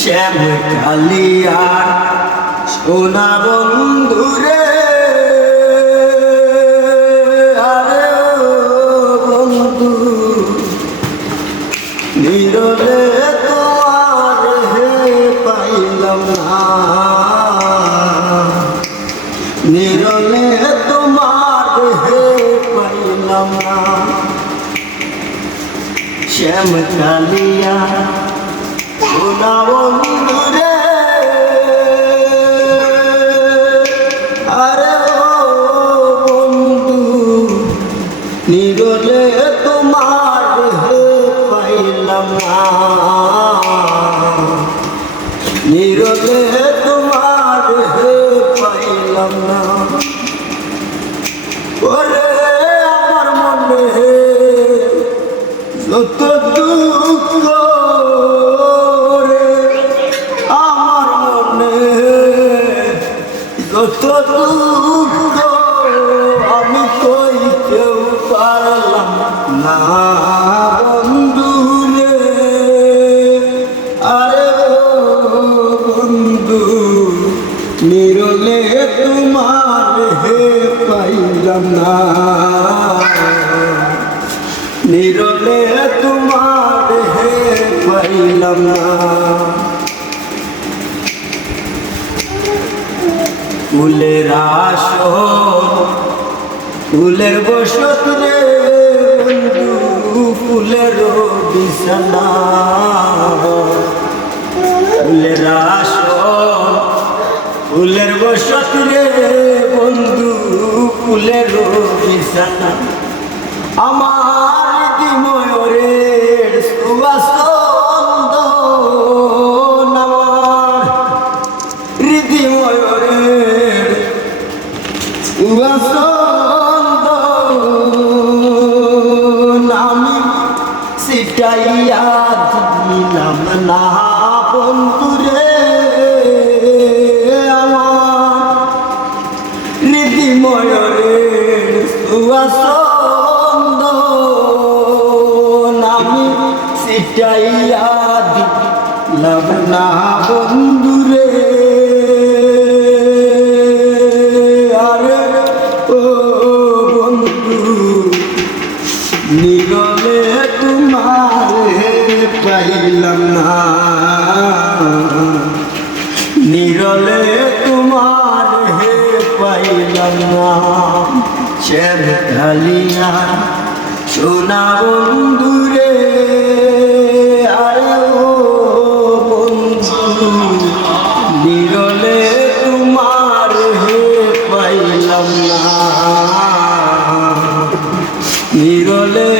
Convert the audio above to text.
শ্যাম কালিয়ার সোনা বন্ধুরে আরে বন্ধু নিরলে তোমার হে পাইলাম না। নিরলে তোমার হে পাইলাম না। শ্যাম কালিয়া নিরলে তোমার পাইলাম না। নিরলে তোমার পাইলাম না। ওরে আমার মনে যত দুঃখ যত দুঃখ আমি কইতেও পারলাম না বন্ধু রে আরে বন্ধু নিরলে তোমার হে পাইলাম না নিরলে তোমার হে পাইলাম না ফুলের আসন ফুলের বসত রে বন্ধু, ফুলের বিছানা। ফুলের আসন ফুলের বসত রে বন্ধু, ফুলের বিছানা। আমার সিটাইয়া দিলাম না, বন্ধুরে, আমার রীতি ময়ূরের সুবাসন্দ আমি সিটাইয়া দিলাম না, বন্ধুরে। আরে, ও বন্ধু নিগমে তোমার নিরলে তোমার হে পাইলাম না। শ্যাম কালিয়া সোনা বন্ধুরে, আরে ও বন্ধু, নিরলে তোমার হে পাইলাম না। নিরলে